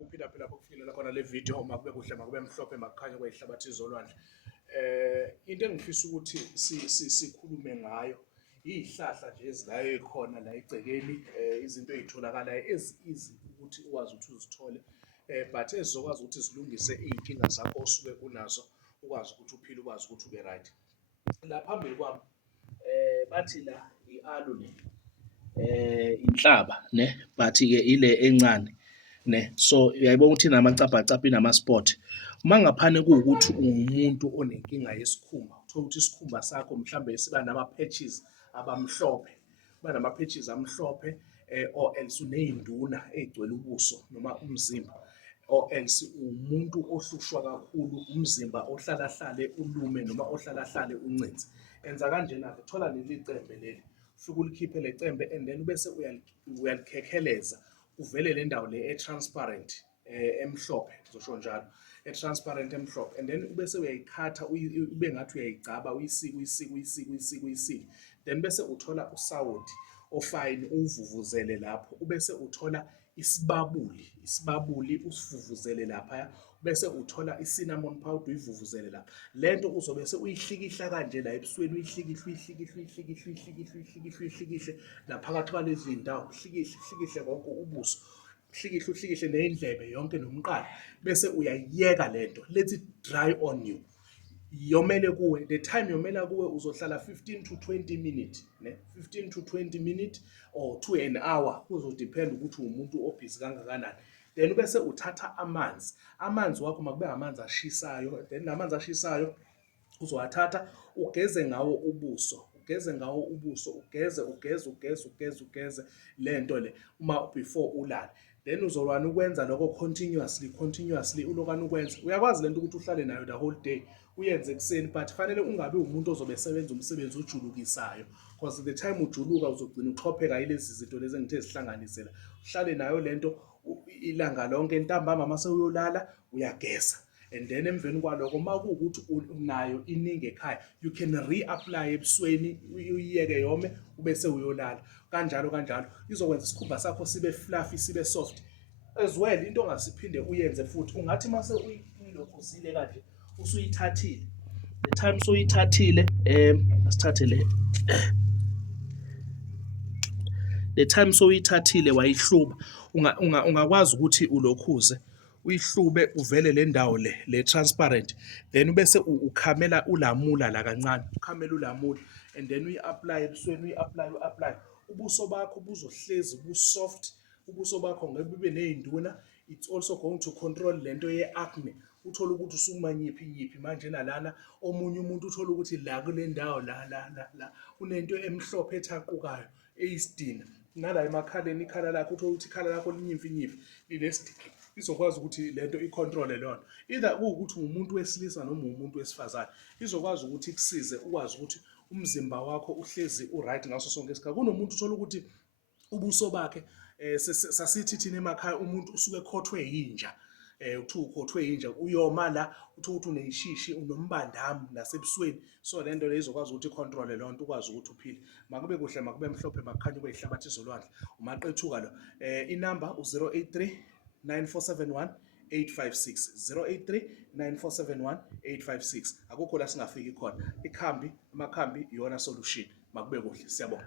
Uphila bokufinyelela khona le video makube kuhle makube mhlophe makukhanye kweyihlabathi zolwandle. Into engifisa ukuthi sikhulume ngayo izihlahla nje ezilayo ekhona la egcekeni, izinto ezitholakalayo ezi-easy ukuthi ukwazi ukuthi uzithole, but ezizokwazi ukuthi zilungise iy'nkinga zakho osuke unazo, ukwazi ukuthi uphile, ukwazi ukuthi ube right. La phambili kwami bathi la i-aloe le, inhlaba ne, but-ke ile encane ne, so uyayibona ukuthi inamacabhacabha inama-spot. Uma ngaphane kuwukuthi uwumuntu onenkinga yesikhumba, uthola ukuthi isikhumba sakho mhlambe siba nama-patches abamhlophe, kuba nama-patches amhlophe, or else uney'nduna ey'gcwele ubuso noma umzimba, or else umuntu ohlushwa kakhulu umzimba, ohlalahlale ulume noma ohlalahlale uncinze. Enza kanjena-ke, thola leli cembe leli, ufike ulikhiphe le cembe and then bese uyalikhekheleza, uvele le ndawo le e-transparent, emhlophe, ngizosho njalo, e-transparent emhlophe, and then bese uyayikhatha ube ngathi uyayigcaba, uyisike, then bese uthola usawoti ofine uwuvuvuzele lapho, ubese uthola isibabuli usivuvuzele laphaya, bese uthola i-cinnamon powder uyivuvuzele lapha. Le nto uzobe uyihlikihla kanje la ebusweni, uyihlikihle naphakathi kwalezi iy'ndawo, uhlikihle konke ubuso, uhlikihle ney'ndlebe yonke nomqala, bese uyayiyeka le nto, let it dry on you. Yomele kuwe, the time yomela kuwe uzohlala 15 to 20 minutes, ne? 15 to 20 minutes or to an hour, kuzodepend ukuthi umuntu obhizi kangakanani. Then bese uthatha amanzi wakho makube amanzi ashisayo, then namanzi ashisayo uzowathatha ugeze ngawo ubuso, ugeze le nto le before ulale. Then uzolwana ukwenza lokho continuously ulokwane ukwenza. Uyakwazi lento ukuthi uhlale nayo the whole day, uyenze ekuseni, but fanele ungabi umuntu ozobe esebenza umsebenzi ojulukisayo, because the time ujuluka uzogcina uchopheka yilezi zinto lezi engithe zihlanganisela. Uhlale nayo lento ilanga lonke, ntambama mase uyolala uyageza, and then emveni kwalokho uma kuwukuthi unayo iningi ekhaya, you can reapply ebusweni, uyiyeke yome ubese uyolala. Kanjalo izokwenza isikhumba sakho sibe fluffy, sibe soft as well. Into ongasiphinde uyenze futhi, ungathi mase uyilokhuzile kanje usuyithathile, the time soyithathile, asithathe le, the time soyithathile wayihluba, ungakwazi ukuthi ulokhuze uyihlube, uvele le ndawo le transparent, then bese ukhamela ulamula la kancane, ukhamela ulamula, and then uyi-apply ebusweni, uyi-apply, ubuso bakho buzohlezi bu-soft, ubuso bakho ngeke bube ney'nduna. It's also going to control lento ye-acne, uthole ukuthi usumanyiphi manje nalana, omunye umuntu uthole ukuthi la kule ndawo la unento emhlophe ethaqukayo eyisidina, nala emakhaleni ikhala lakho uthole ukuthi ikhala lakho linyimfi linesidina, izokwazi ukuthi lento icontrole lona. Either kuwukuthi umuntu wesilisa noma umuntu wesifazane, izokwazi ukuthi ikusize ukwazi ukuthi umzimba wakho uhlezi u-right ngaso sonke isikhathi. Kunomuntu uthola ukuthi ubuso bakhe, sasithi thina emakhaya umuntu usuke ekhothwe yinja, uthiwa ukhothwe yinja, uyoma la, uthola ukuthi uneyishishi, unombandamu nasebusweni. So le nto le izokwazi ukuthi icontrole loo nto, ukwazi ukuthi uphile. Makube kuhle, makube mhlophe, makukhanye kweyihlabathi zolwandle. Umaqethuka lo, inamba u-083 9471 856, 083 9471 856. Akukho la singafiki khona, amakhambi iyona solution. Makube kuhle, siyabonga.